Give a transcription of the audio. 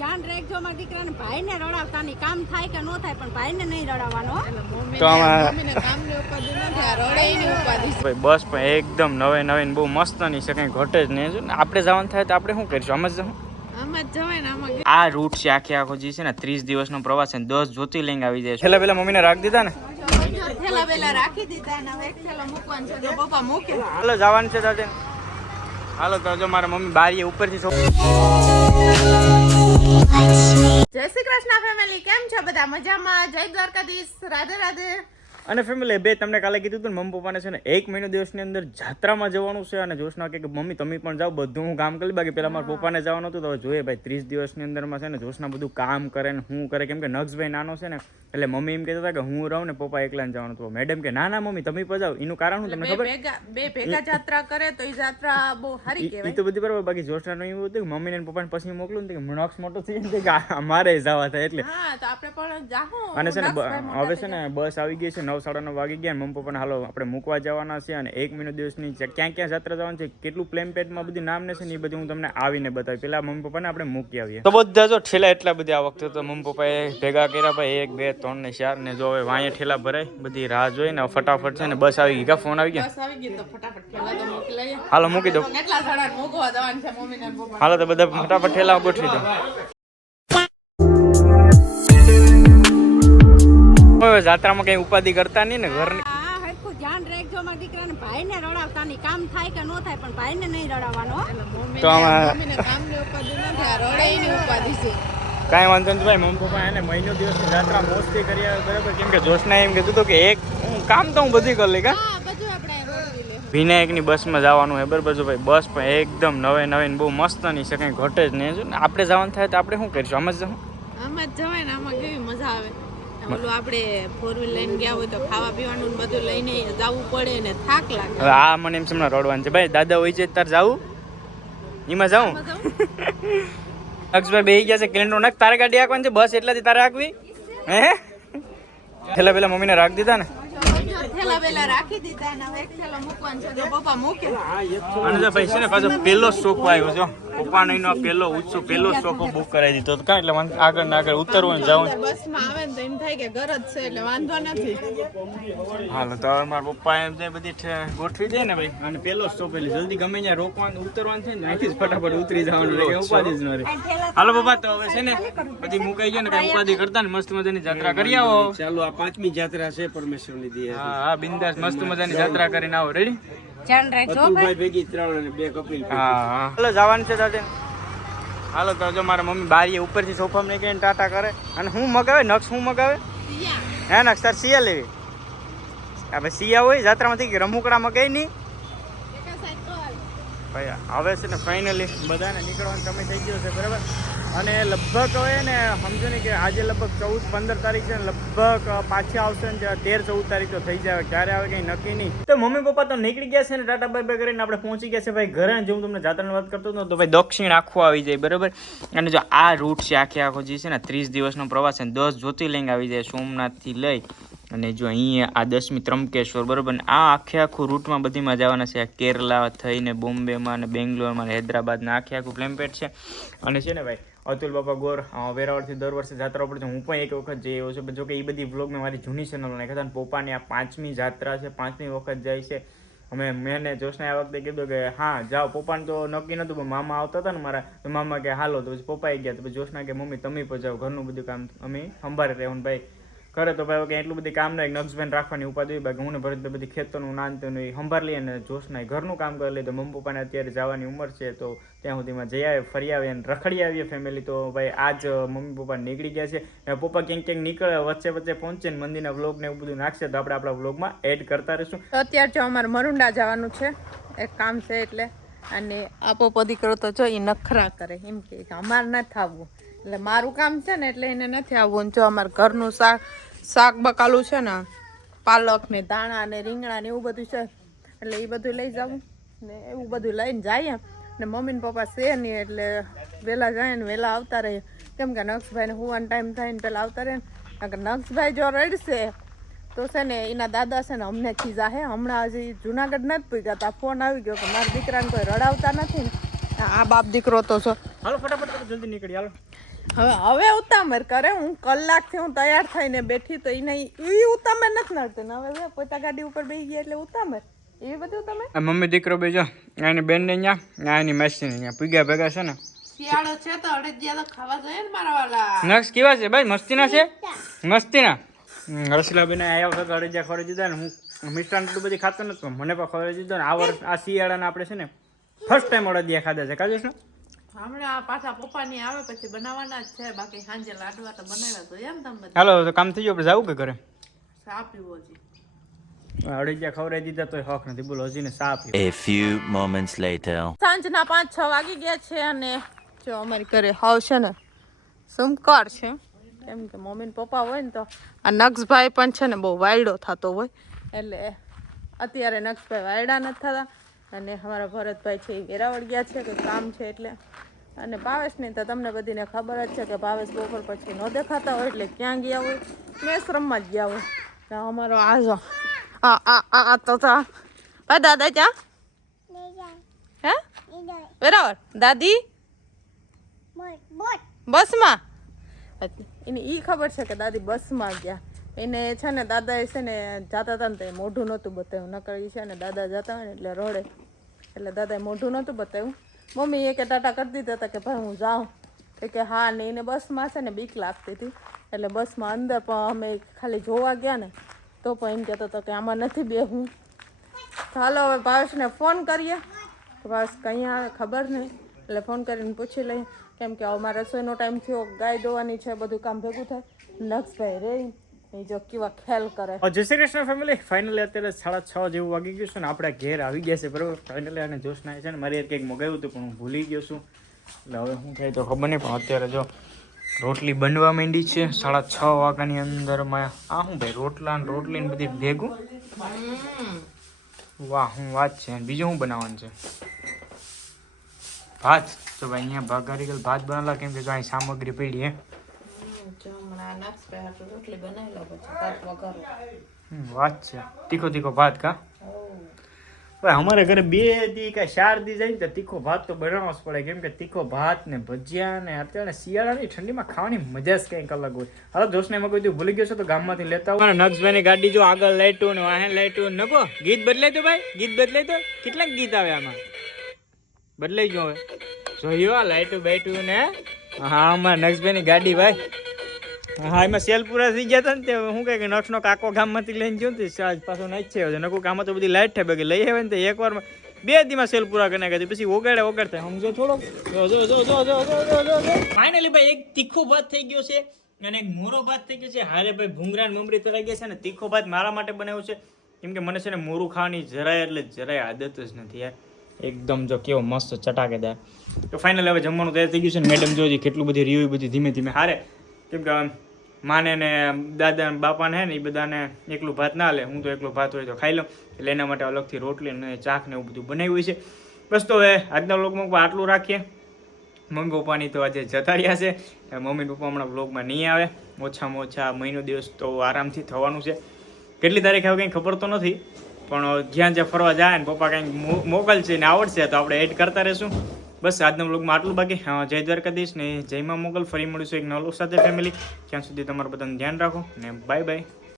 ધ્યાન રાખજો મારા દીકરાને. ભાઈને રડાવતા નહીં. કામ થાય કે ન થાય પણ ભાઈને નહીં રડાવવાનો તો આમાં મમ્મીને ઉપાધિ નથી આ રડાઈની ઉપાધિ ભાઈ બસ પણ એકદમ નવે નવીન બહુ મસ્ત નહીં છે કંઈ ઘટે જ નહીં. જો આપણે જવાનું થાય તો આપણે શું કરીશું? આમ જ જવું? આ રૂટ છે આખે આખો જે છે ને ત્રીસ દિવસનો પ્રવાસ છે ને દસ જ્યોતિર્લિંગ આવી જાય છે. પેલા મમ્મીને રાખી દીધા ને? હાલો જવાનું છે દાદા હાલો તો જો મારા મમ્મી બારીએ ઉપરથી જય શ્રી કૃષ્ણ ફેમિલી કેમ છો બધા? મજામાં? જય દ્વારકાધીશ. રાધે રાધે. અને ફેમિલી બે તમને કાલે કીધું હતું ને મમ્મી પપ્પાને છે ને એક મહિનો દિવસની અંદર જાત્રામાં જવાનું છે અને જોશના કે મમ્મી તમે પણ જાઓ બધું હું કામ કરી બાકી પેલા મારા પપ્પાને જવાનું હતું તો જોઈએ ભાઈ ત્રીસ દિવસની અંદરમાં છે ને જોશના બધું કામ કરે ને હું કરે. કેમ કે નક્ષભાઈ નાનો છે ને એટલે મમ્મી એમ કહેતા હતા કે હું રહું ને પપ્પા એકલાને જવાનું હતું. મેડમ કે ના ના મમ્મી તમે પણ જાઓ. એનું કારણ હું તમને ખબર? બે ભેગા જાત્રા કરે તો એ જાત્રા બહુ સારી કહેવાય. એ તો બધી બરાબર બાકી જોશનાનું એવું હતું કે મમ્મીને ને પપ્પાને પછી મોકલું ને કે નક્ષ મોટો થઈ જાય કે આ મારે જવા થાય એટલે. હા તો આપણે પણ જાહું અને છે ને હવે છે ને બસ આવી ગઈ છે નવ સાડા નવ વાગી ગયા મમ્મી પપ્પાને હાલો આપણે મૂકવા જવાના છે અને એક મહિનો દિવસની ક્યાં ક્યાં જાત્રા જવાનું છે કેટલું પ્લેન પેટમાં બધી નામ ને છે ને એ બધું હું તમને આવીને બતાવી પેલા મમ્મી પપ્પાને આપણે મૂકી આવીએ. તો બધા જો ઠેલા એટલા બધા આ વખતે તો મમ્મી પપ્પાએ ભેગા કર્યા ભાઈ એક બે ત્રણ ને ચાર ને જો હવે વાંયે ઠેલા ભરાય બધી રાહ જોઈ ને ફટાફટ છે ને બસ આવી ગઈ. કા ફોન આવી ગયા? હાલો મૂકી દો. કેટલા જણા મૂકવા જવાનું છે મમ્મી ને પપ્પા? હાલો તો બધા ફટાફટ ઠેલા ગોઠવી દો હવે જાત્રામાં કઈ ઉપાધિ કરતા નહીં ને ઘરની. ધ્યાન રાખજો મારા દીકરાને. ભાઈને રડાવતા નહીં કામ થાય કે ન થાય પણ ભાઈને નહીં રડાવવાનો હો. તો આમાં- મમ્મીને ઉપાધિ નથી. આ રડાઈની ઉપાધિ છે. કાંઈ વાંધો નથી ભાઈ મમ્મી પપ્પા એને મહિનો દિવસની જાત્રા મોજથી કરી બરાબર? કેમ કે જોશના એમ કીધું હતું કે એક હું કામ તો હું બધી કરી લઈ કા. હા બધું આપણે રોકવી લે વિનાયકની બસમાં જવાનું હોય બરાબર? જો ભાઈ બસ પણ એકદમ નવે નવીન બહુ મસ્ત નહીં છે કંઈ ઘટે જ નહીં. જો આપણે જવાનું થાય તો આપણે શું કરીશું? આમ જ જવું આમ જ જવાય ને આમાં કેવી મજા આવે. ઓલું આપણે ફોર વ્હીલ લઈને ગયા હોય તો ખાવા પીવાનું ને બધું લઈને જવું પડે ને થાક લાગે. હવે આ મને એમ સમણા રડવાનું છે. ભાઈ દાદા હોય છે તાર જાવું? એમાં જાઉં? અક્ષભાઈ બે ગયા છે કેલેન્ડર નાખ. તારે ગાડી રાખવાની છે? બસ એટલાથી તારે રાખવી? હે? પેલા પેલા મમ્મીને રાખ દીધા ને? જો થેલા બેલા રાખી દીધા ને હવે એક થેલો મૂકવાનો છે જો પપ્પા મૂકે. અને જો ભાઈ છે ને પાછો પેલો શોખ આવ્યો છો પપ્પાનો એનો પેલો ઉત્સવ પેલો શોખ બુક કરાવી દીધો. તો કાં એટલે મને આગળ ને આગળ ઉતરવું ને જવું બસમાં આવે ને તો એમ થાય કે ઘર જ છે એટલે વાંધો નથી. હાલો તો હવે મારા પપ્પા એમ છે બધી ગોઠવી દે ને ભાઈ. અને પેલો સ્ટોપ એટલે જલ્દી ગમે ત્યાં રોકવાનું ઉતરવાનું છે ને અહીંથી જ ફટાફટ ઉતરી જવાનું એટલે ઉપાધિ જ ન રહે. હાલો પપ્પા તો હવે છે ને બધી મુકાઈ ગયો ને કઈ ઉપાધિ કરતા ને મસ્ત મજાની જાત્રા કરી આવો. ચાલો આ પાંચમી જાત્રા છે પરમેશ્વરની દયા હા હા બિંદાસ મસ્ત મજાની જાત્રા કરીને આવો. રેડી ધ્યાન રાખજો અતુલભાઈ ભેગી ત્રણ અને બે કપિલ હા હા. હાલો જવાનું છે દાદા. હાલો તો જો મારા મમ્મી બારીએ ઉપરથી સોફામાં નીકળીને ટાટા કરે. અને હું મગાવે નક્ષ હું મગાવે? હે નક્ષ તાર સિયા લેવી. આપણે સિયા હોય જાત્રામાંથી કે રમુકડામાં ગઈ નહીં? ભાઈ હવે છે ને ફાઇનલી બધાને નીકળવાનો સમય થઈ ગયો છે બરાબર? અને લગભગ હવે ને સમજો ને કે આજે લગભગ ચૌદ, પંદર તારીખ છે લગભગ પાછી આવશે ને તેર, ચૌદ તારીખ તો થઈ જાય. ક્યારે આવે કંઈ નક્કી નહીં. તો મમ્મી પપ્પા તો નીકળી ગયા છે ને ટાટા બાય બાય કરીને આપણે પહોંચી ગયા છે ભાઈ ઘરે. જો હું તમને જાત્રાની વાત કરતો હતો તો ભાઈ દક્ષિણ આખું આવી જાય, બરાબર? અને જો આ રૂટ છે આખે આખો જે છે ને ત્રીસ દિવસનો પ્રવાસ છે દસ જ્યોતિર્લિંગ આવી જાય સોમનાથથી લઈ અને જો અહીંયા આ દસમી ત્રંબકેશ્વર બરાબર? ને આ આખે આખું રૂટમાં બધીમાં જવાના છે. કેરલા થઈને બોમ્બેમાં ને બેંગ્લોરમાં હૈદરાબાદના આખે આખું પ્લેમ્પેટ છે. અને છે ને ભાઈ અતુલ બાપા ગોર વેરાવળથી દર વર્ષે જાત્રા ઉપર હું પણ એક વખત જઈ આવ્યો છું. જો કે એ બધી વ્લોગ મેં મારી જૂની ચેનલ નાખ્યા હતા. અને પપ્પાની આ પાંચમી જાત્રા છે, પાંચમી વખત જાય છે. અમે મેં જોશને આ વખતે કીધું કે, હા, જાઓ. પપ્પાને તો નક્કી નહોતું, પણ મામા આવતા હતા ને મારા, તો મામા કે, હાલો. તો પછી પપ્પાએ ગયા. તો પછી જોશના કે, મમ્મી, તમે પણ જાઓ. ઘરનું બધું કામ અમે સંભાળે રહેવું ભાઈ. કરે તો ભાઈ કે એટલું બધી કામ નહીં નક્ષબેન રાખવાની ઉપાધિ બાકી હું ભરત બધી ખેતરનું નાનતું એ સંભાળ લઈએ અને જોશના ઘરનું કામ કરી લઈએ તો મમ્મી પપ્પાને અત્યારે જવાની ઉંમર છે તો ત્યાં સુધીમાં જઈ આવે ફરી આવે અને રખડી આવીએ ફેમિલી તો ભાઈ, આજ મમ્મી પપ્પા નીકળી ગયા છે. અને પપ્પા ક્યાંક ક્યાંક નીકળે, વચ્ચે વચ્ચે પહોંચે ને મંદિરના વ્લોગ ને એવું બધું નાખશે તો આપણે આપણા વ્લોગમાં એડ કરતા રહીશું. અત્યારે અમારે મરુંડા જવાનું છે. એક કામ છે એટલે. અને આપો દીકરો તો જો એ નખરા કરે, એમ કે અમારે નથી આવવું એટલે મારું કામ છે ને એટલે એને નથી આવવું. જો અમારે ઘરનું શાક શાક બકાલું છે ને, પાલક ને દાણા ને રીંગણા ને એવું બધું છે, એટલે એ બધું લઈ જવું ને એવું બધું લઈને જઈએ ને મમ્મી ને પપ્પા છે નહીં, એટલે વહેલા જાય ને વહેલા આવતા રહીએ. કેમ કે નક્ષભાઈને હુવાનો ટાઈમ થાય ને પહેલાં આવતા રહે ને. નક્ષભાઈ જો રડશે તો છે ને એના દાદા છે ને અમને ખીજા હે હમણાં હજી જુનાગઢ નથી પૂગ્યા તા ફોન આવી ગયો કે મારા દીકરાને કોઈ રડાવતા નથી ને. આ બાપ દીકરો તો છો. હાલો ફટાફટ જલ્દી નીકળી હાલો. હવે હવે ઉતામર કરે હું કલાકથી હું તૈયાર થઈને બેઠી તો એને એ ઉતામર નથી નડતી. ને હવે પોતા ગાડી ઉપર બેસી ગયા એટલે ઉતામર? એવી બધું તમે મમ્મી દીકરો બે એની એની બેનને અહીંયા એની મેસી ને અહીંયા પીગા ભેગા છે ને. શિયાળો છે તો અડદિયા તો ખાવા જોઈએ ને મારા વાલા. નક્સ કેવા છે ભાઈ? મસ્તીના છે? મસ્તીના? હર્ષિલાબેન આવ્યા વખત અડદિયા ખવડાવી દીધા ને હું મિષ્ટાન એટલું બધી ખાતો નથી મને પણ ખવડાવી દીધો ને આ વર્ષ આ શિયાળાના આપણે છે ને ફર્સ્ટ ટાઈમ અડદિયા ખાધા છે કાજુ ને હમણાં પાછા પપ્પાની આવે પછી બનાવવાના જ છે બાકી સાંજે લાડવા તો બનાવ્યા તો એમ તમને. હાલો તો કામ થઈ ગયું આપણે જવું કે ઘરે? ચા પીવો છે ખવડાવી દીધા તોય હક નથી બોલો હજી ને સા પીવો. A few moments later. સાંજના પાંચ છ વાગી ગયા છે અને જો અમારી ઘરે હાવ છે ને સુમકાર છે. કેમ કે મમ્મી પપ્પા હોય ને તો આ નક્ષભાઈ પણ છે ને બહુ વાયડો થતો હોય. એટલે અત્યારે નક્ષભાઈ વાયડા નથી થતા અને અમારા ભરતભાઈ છે એ વેરાવળ ગયા છે કે કામ છે એટલે. અને ભાવેશની તો તમને બધીને ખબર જ છે કે ભાવેશ બપોર પછી ન દેખાતા હોય એટલે ક્યાં ગયા હોય? મેશ્રમમાં જ ગયા હોય. અમારો આ જો આ આ આ તો દાદા ચા હે? વેરાવળ દાદી? બસમાં? એને એ ખબર છે કે દાદી બસમાં ગયા. એને છે ને દાદાએ છે ને જાતા હતા ને તો મોઢું નહોતું બતાવ્યું. નકર એ છે ને દાદા જતા હોય ને એટલે રડે. એટલે દાદાએ મોઢું નહોતું બતાવ્યું. મમ્મી એ કે ટાટા કરી દીધા હતા કે ભાઈ હું જાઉં. એ કે હા, ને એને બસમાં છે ને બીક લાગતી હતી. એટલે બસમાં અંદર પણ અમે ખાલી જોવા ગયા ને, તો પણ એમ કહેતો હતો કે આમાં નથી બેહું. ચાલો હવે ભાવેશને ફોન કરીએ. ભાવેશ કંઈ આવે ખબર નહીં. એટલે ફોન કરીને પૂછી લઈએ. કેમ કે હવે રસોઈનો ટાઈમ થયો ગાય દોવાની છે બધું કામ ભેગું થાય. નક્ષભાઈ રે એ જો કેવા ખ્યાલ કરે. જય શ્રી કૃષ્ણ ફેમિલી ફાઇનલી અત્યારે સાડા છ જેવું વાગી ગયું છે ને આપણે ઘેર આવી ગયા છે બરાબર? ફાઇનલી અને જોશના છે ને. મારે કંઈક મગાવ્યું હતું પણ હું ભૂલી ગયો છું. એટલે હવે શું થાય તો ખબર નહીં પણ અત્યારે જો રોટલી બનવા માંડી છે સાડા છ વાગ્યાની અંદરમાં. આ શું ભાઈ રોટલા ને રોટલી ને બધી ભેગું? વાહ હું વાત છે. બીજું શું બનાવવાનું છે? ભાત? તો ભાઈ અહીંયા ભાગારી ગયેલ. ભાત બનાવેલા કેમ કે જો અહીં સામગ્રી પડી હે. વાત છે. તીખો તીખો ભાત કા? ભાઈ અમારે ઘરે બે દી કે ચાર દી જાય ને તો તીખો ભાત તો બનાવવો જ પડે. કેમ કે તીખો ભાત ને ભજીયા ને અત્યારે શિયાળાની ઠંડીમાં ખાવાની મજા જ કંઈક અલગ હોય. હવે દોસ્તને એમાં કોઈ ભૂલી ગયો છો તો ગામમાંથી લેતા હોય નક્ષભાઈની ગાડી જો આગળ લાઈટું ને વાહે લાઈટું નકો ગીત બદલાય તો ભાઈ? ગીત બદલાય તો? કેટલાક ગીત આવે આમાં? બદલાઈ ગયો હવે. જોયો લાઈટું બાઈટું ને. હા, અમારે નક્ષભાઈની ગાડી ભાઈ. હા, એમાં સેલ પૂરા થઈ ગયા હતા ને તે શું કહે કે નક્ષનો કાકો ગામમાંથી લઈને ગયો ને આજ પાછો નાખી છે. નકું કામ તો બધી લાઈટ થાય કે લઈ આવે ને તે એકવાર બે દીમાં સેલ પૂરા કરી નાખ્યા પછી ઓગાડે ઓગાડતા સમજો થોડો ફાઇનલી ભાઈ, એક તીખો ભાત થઈ ગયો છે અને એક મોરો ભાત થઈ ગયો છે. હારે ભાઈ ભૂંગરા મમરી તળાઈ ગયા છે ને તીખો ભાત મારા માટે બનાવ્યો છે. કેમ કે મને છે ને મોરું ખાવાની જરાય એટલે જરાય આદત જ નથી યાર. એકદમ જો કેવો મસ્ત ચટાકેદાર તો ફાઇનલ હવે જમવાનું તૈયાર થઈ ગયું છે ને મેડમ જોજે કેટલું બધી રીવ્યુ બધી ધીમે ધીમે હારે. કેમ કે માને ને દાદા બાપાને હે ને એ બધાને એકલું ભાત ના લે હું તો એકલું ભાત હોય તો ખાઈ લઉં. એટલે એના માટે અલગથી રોટલી ને ચાક ને એવું બધું બનાવ્યું છે. બસ તો હવે આજના વ્લોગમાં આટલું રાખીએ. મમ્મી પપ્પાની તો આજે જતા રહ્યા છે. મમ્મી પપ્પા હમણાં વ્લોગમાં નહીં આવે. ઓછામાં ઓછા મહિનો દિવસ તો આરામથી થવાનું છે. કેટલી તારીખે હવે કંઈ ખબર તો નથી. પણ જ્યાં જ્યાં ફરવા જાય ને પપ્પા કંઈક મોકલશે ને આવડશે તો આપણે એડ કરતા રહીશું. બસ આજના બ્લોગમાં આટલું બાકી. હા, જય દ્વારકાધીશ ને જયમાં મોગલ ફરી મળીશું એક નવલો સાથે ફેમિલી ત્યાં સુધી તમારું બધાનું ધ્યાન રાખો ને બાય બાય